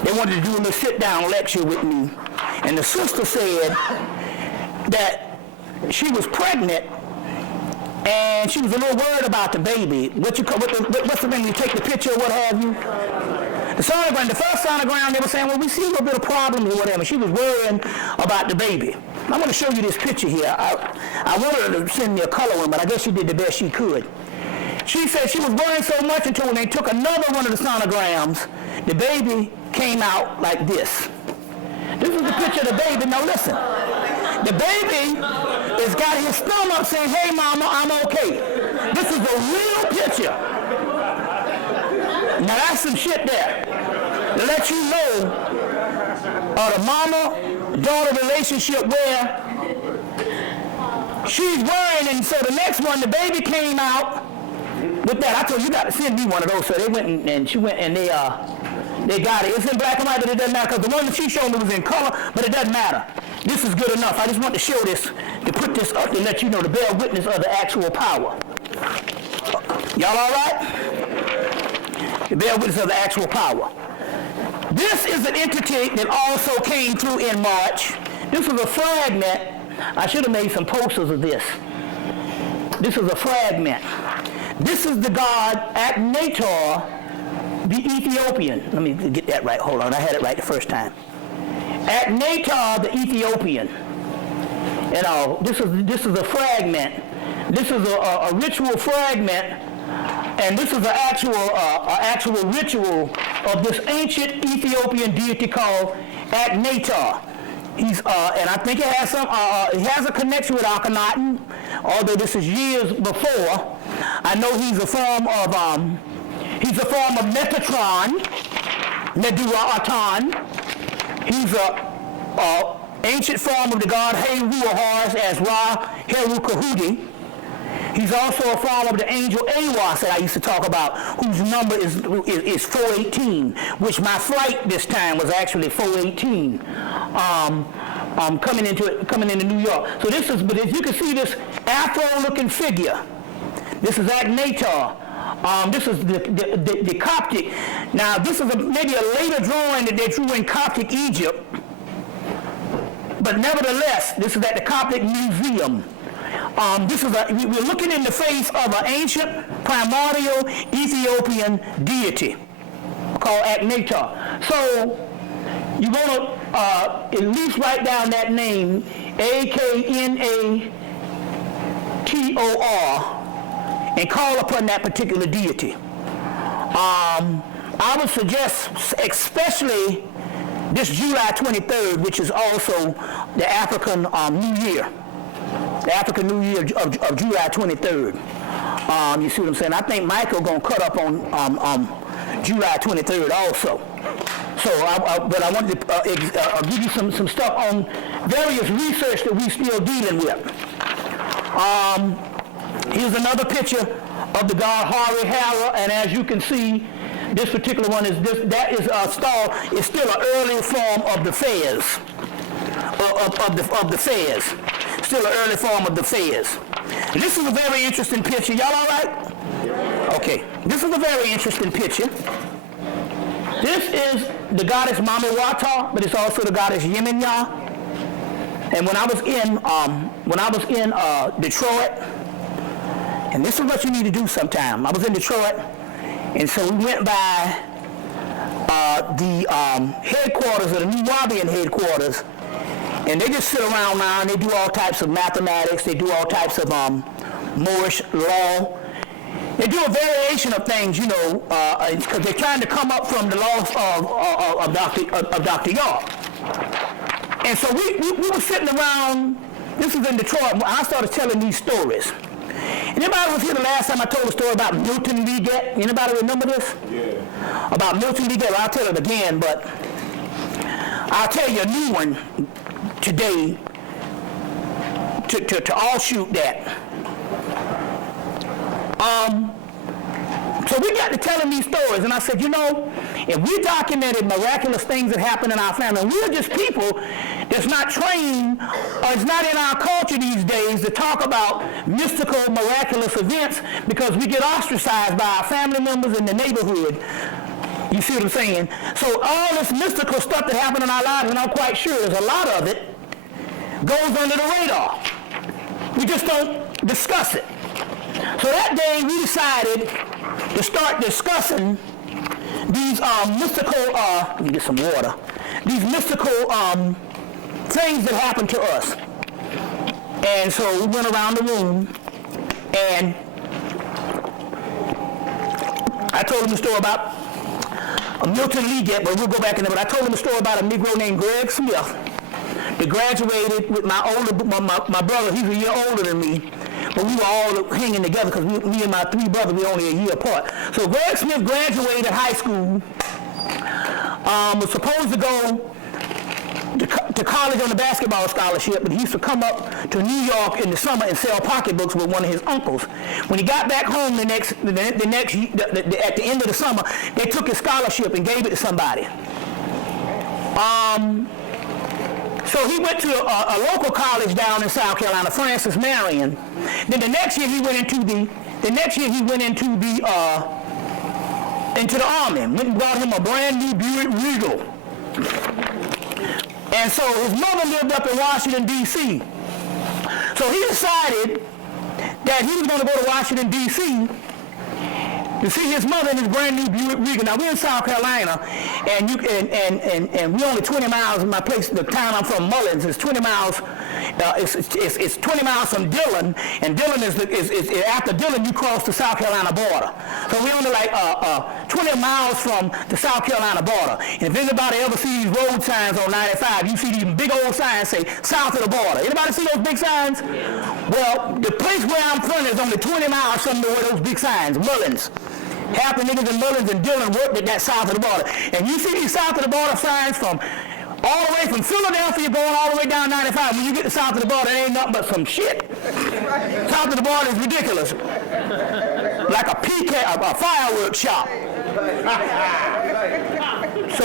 They wanted to do a little sit-down lecture with me. And the sister said that she was pregnant and she was a little worried about the baby. What's the thing, you take the picture or what have you? The sonogram, the first sonogram, they were saying, well, we see a little bit of problems or whatever. She was worrying about the baby. I'm going to show you this picture here. I wanted her to send me a color one, but I guess she did the best she could. She said she was worrying so much until when they took another one of the sonograms, the baby came out like this. This is the picture of the baby. Now listen. The baby has got his thumb up saying, hey, mama, I'm okay. This is a real picture. Now that's some shit there. To let you know the mama-daughter relationship where she's worrying, and so the next one, the baby came out with that. I told you, you got to send me one of those. So they went and she went and they got it. It's in black and white, but it doesn't matter, because the one that she showed me was in color, but it doesn't matter. This is good enough. I just want to show this, to put this up to let you know, to bear witness of the actual power. Y'all all right? To bear witness of the actual power. This is an entity that also came through in March. This was a fragment. I should have made some posters of this. This is a fragment. This is the god Akhenaten, the Ethiopian. Let me get that right. Hold on. I had it right the first time. Akhenaten, the Ethiopian. This is a fragment. This is a ritual fragment, and this is an actual ritual of this ancient Ethiopian deity called Akhenaten. He's and I think it has a connection with Akhenaten, although this is years before. I know he's a form of Metatron, Medu-Ra-Artan. He's a ancient form of the god Heru-Horus as Ra-Heru-Kahudi. He's also a form of the angel Awas that I used to talk about, whose number is 418, which my flight this time was actually 418, coming into New York. So this is, but as you can see, this Afro-looking figure. This is Akhenaten. This is the Coptic. Now this is maybe a later drawing that they drew in Coptic Egypt, but nevertheless, this is at the Coptic Museum. We're looking in the face of an ancient primordial Ethiopian deity called Akhenaten. So you want to at least write down that name, Akhenator, and call upon that particular deity. I would suggest, especially this July 23rd, which is also the African New Year. The African New Year of July 23rd. You see what I'm saying? I think Michael gonna cut up on July 23rd also. So, but I wanted to give you some stuff on various research that we still dealing with. Here's another picture of the god Hari Hara, and as you can see, this particular one is that is a star. It's still an early form of the fairs, of the fairs. Still an early form of the fairs. And this is a very interesting picture. Y'all all right? Okay. This is a very interesting picture. This is the goddess Mamiwata, but it's also the goddess Yeminya. And when I was in Detroit, and this is what you need to do sometime. I was in Detroit, and so we went by the headquarters of the New Wabian headquarters, and they just sit around now and they do all types of mathematics. They do all types of Moorish law. They do a variation of things, you know, because they're trying to come up from the laws of Dr. York. And so we were sitting around. This was in Detroit. And I started telling these stories. Anybody was here the last time I told a story about Milton Leggett? Anybody remember this? Yeah. About Milton Leggett? I'll tell it again, but I'll tell you a new one today to offshoot that. So we got to telling these stories, and I said, you know, if we documented miraculous things that happen in our family, and we're just people that's not trained, or it's not in our culture these days to talk about mystical, miraculous events because we get ostracized by our family members in the neighborhood. You see what I'm saying? So all this mystical stuff that happened in our lives, and I'm quite sure there's a lot of it, goes under the radar. We just don't discuss it. So that day we decided to start discussing these mystical, let me get some water, these mystical things that happen to us. And so we went around the room and I told him a story about Milton Leggett, but we'll go back in there, but I told him a story about a Negro named Greg Smith that graduated with my brother. He's a year older than me. But we were all hanging together because me and my three brothers, we were only a year apart. So Greg Smith graduated high school, was supposed to go to college on a basketball scholarship, but he used to come up to New York in the summer and sell pocketbooks with one of his uncles. When he got back home at the end of the summer, they took his scholarship and gave it to somebody. So he went to a local college down in South Carolina, Francis Marion. Then the next year he went into the Army. Went and brought him a brand new Buick Regal. And so his mother lived up in Washington, D.C. So he decided that he was going to go to Washington, D.C. to see his mother in his brand new Buick Regal. Now we're in South Carolina, and we're only 20 miles from my place. The town I'm from, Mullins, is 20 miles. It's 20 miles from Dillon, and Dillon is after Dillon you cross the South Carolina border. So we're only like 20 miles from the South Carolina border. And if anybody ever sees these road signs on 95, you see these big old signs say south of the border. Anybody see those big signs? Well, the place where I'm from is only 20 miles from where those big signs, Mullins. Half the niggas in Mullins and Dillon worked at that south of the border. And you see these south of the border signs from all the way from Philadelphia going all the way down 95. When you get to south of the border, it ain't nothing but some shit. South of the border is ridiculous. Like a fireworks shop. So,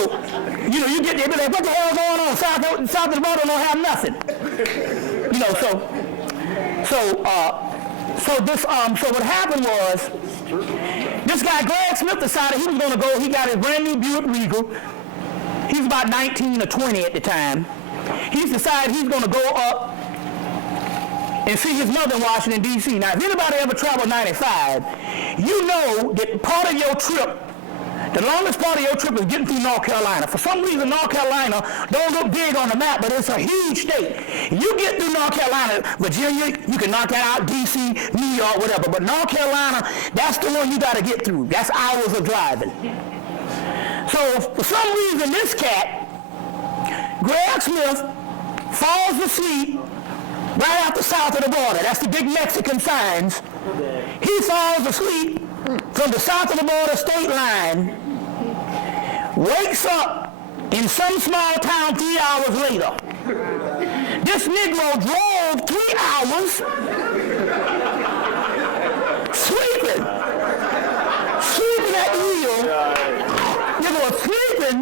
you know, you get there, be like, what the hell going on? South of the border don't have nothing. You know, so what happened was, this guy Greg Smith decided he was going to go. He got his brand new Buick Regal. He was about 19 or 20 at the time. He's decided he's going to go up and see his mother in Washington, D.C. Now, if anybody ever traveled 95, you know that part of your trip, the longest part of your trip is getting through North Carolina. For some reason, North Carolina don't look big on the map, but it's a huge state. You get through North Carolina, Virginia, you can knock that out, D.C., New York, whatever. But North Carolina, that's the one you got to get through. That's hours of driving. So for some reason, this cat, Greg Smith, falls asleep right out the south of the border. That's the big Mexican signs. He falls asleep from the south of the border state line, wakes up in some small town 3 hours later. This Negro drove 3 hours sleeping at the wheel. Negro was sleeping,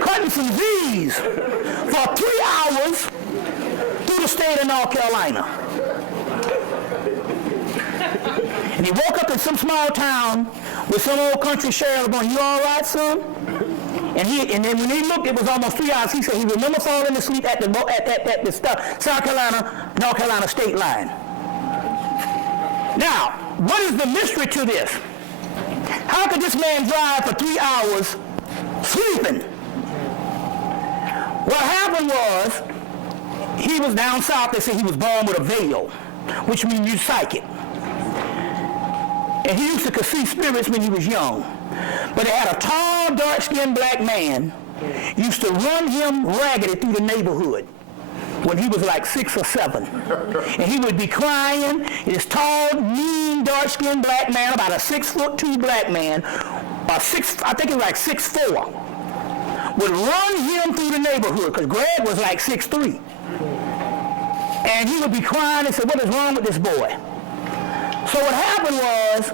cutting some Z's for 3 hours through the state of North Carolina. And he woke up in some small town with some old country sheriff going, "You all right, son?" And then when he looked, it was almost 3 hours. He said he remembered falling asleep at the South Carolina, North Carolina state line. Now, what is the mystery to this? How could this man drive for 3 hours sleeping? What happened was, he was down south. They said he was born with a veil, which means you're psychic. And he used to see spirits when he was young. But they had a tall, dark-skinned black man used to run him raggedy through the neighborhood when he was like 6 or 7. And he would be crying. This tall, mean, dark-skinned black man, about a 6'2" black man, I think he was like 6'4", would run him through the neighborhood, because Greg was like 6'3". And he would be crying and say, "What is wrong with this boy?" So what happened was,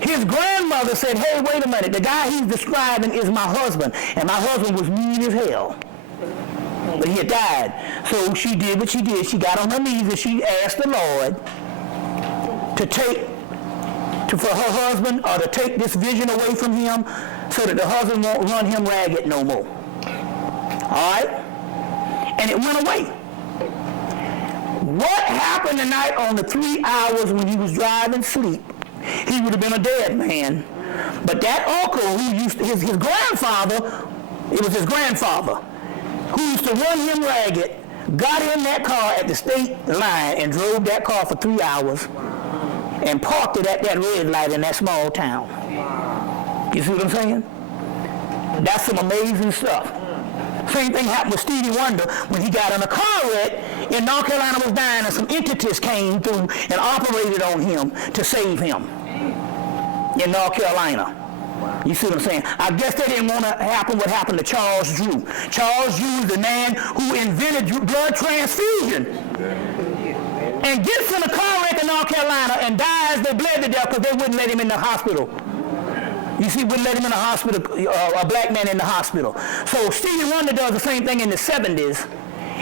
his grandmother said, "Hey, wait a minute, the guy he's describing is my husband, and my husband was mean as hell. But he had died." So she did what she did. She got on her knees and she asked the Lord for her husband, or to take this vision away from him so that the husband won't run him ragged no more. All right? And it went away. What happened tonight on the 3 hours when he was driving sleep? He would have been a dead man. But that uncle who used to, his grandfather, it was his grandfather, who used to run him ragged, got in that car at the state line and drove that car for 3 hours and parked it at that red light in that small town. You see what I'm saying? That's some amazing stuff. Same thing happened with Stevie Wonder when he got in a car wreck in North Carolina, was dying, and some entities came through and operated on him to save him in North Carolina. You see what I'm saying? I guess they didn't want to happen what happened to Charles Drew. Charles Drew is the man who invented blood transfusion. And gets in a car wreck in North Carolina and dies. They bled to death because they wouldn't let him in the hospital. You see, wouldn't let him in the hospital, a black man in the hospital. So Stevie Wonder does the same thing in the 70s,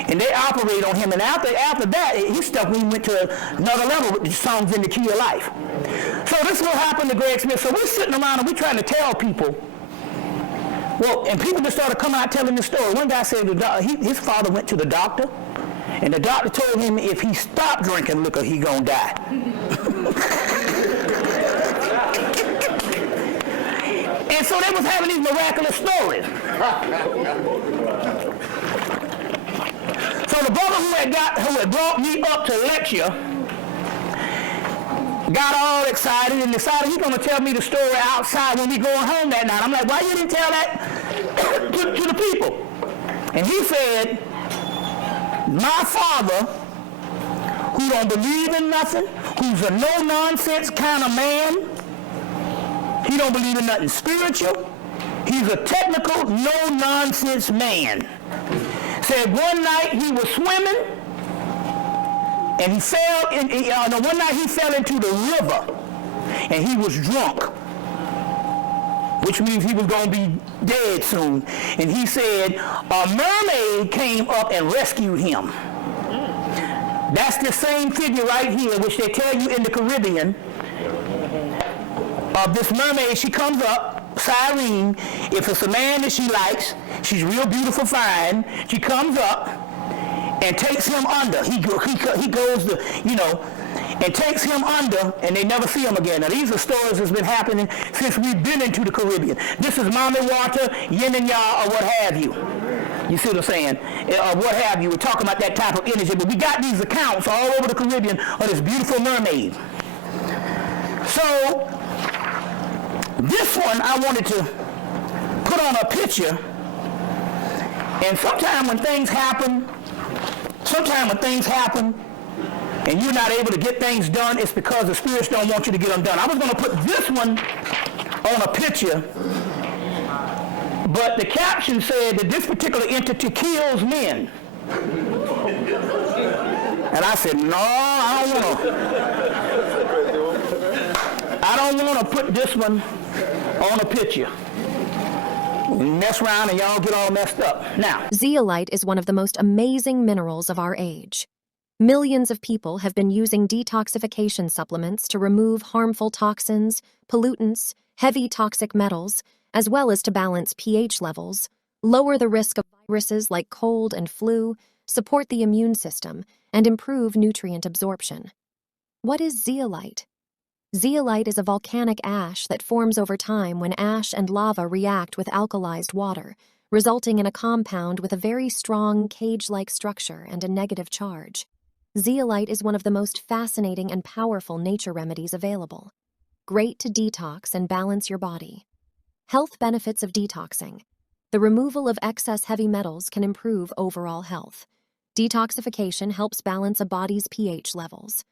and they operate on him. And after that, his stuff went to another level with the songs In the Key of Life. So this is what happened to Greg Smith. So we're sitting around and we're trying to tell people. Well, and people just started coming out telling the story. One guy said his father went to the doctor, and the doctor told him if he stopped drinking liquor, he gonna die. And so they was having these miraculous stories. So the brother who had brought me up to lecture got all excited and decided he's going to tell me the story outside when we going home that night. I'm like, "Why you didn't tell that to the people?" And he said, "My father, who don't believe in nothing, who's a no-nonsense kind of man, he don't believe in nothing spiritual. He's a technical, no-nonsense man. Said one night he was swimming, and he fell in. One night he fell into the river, and he was drunk, which means he was going to be dead soon. And he said a mermaid came up and rescued him. That's the same figure right here, which they tell you in the Caribbean." Of this mermaid, she comes up, Cyrene. If it's a man that she likes, she's real beautiful, fine. She comes up and takes him under. He goes to, and takes him under, and they never see him again. Now these are stories that's been happening since we've been into the Caribbean. This is Mommy Water, Yin and Ya, or what have you. You see what I'm saying? Or what have you. We're talking about that type of energy, but we got these accounts all over the Caribbean of this beautiful mermaid. So this one I wanted to put on a picture, and sometimes when things happen, and you're not able to get things done, it's because the spirits don't want you to get them done. I was going to put this one on a picture, but the caption said that this particular entity kills men. And I said, no, I don't want to put this one on a picture. Mess around and y'all get all messed up. Now, Zeolite is one of the most amazing minerals of our age. Millions of people have been using detoxification supplements to remove harmful toxins, pollutants, heavy toxic metals, as well as to balance pH levels, lower the risk of viruses like cold and flu, support the immune system, and improve nutrient absorption. What is zeolite? Zeolite is a volcanic ash that forms over time when ash and lava react with alkalized water, resulting in a compound with a very strong cage-like structure and a negative charge. Zeolite is one of the most fascinating and powerful nature remedies available. Great to detox and balance your body. Health benefits of detoxing. The removal of excess heavy metals can improve overall health. Detoxification helps balance a body's pH levels.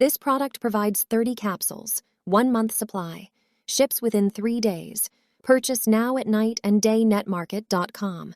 This product provides 30 capsules, 1 month supply, ships within 3 days. Purchase now at nightanddayNetmarket.com.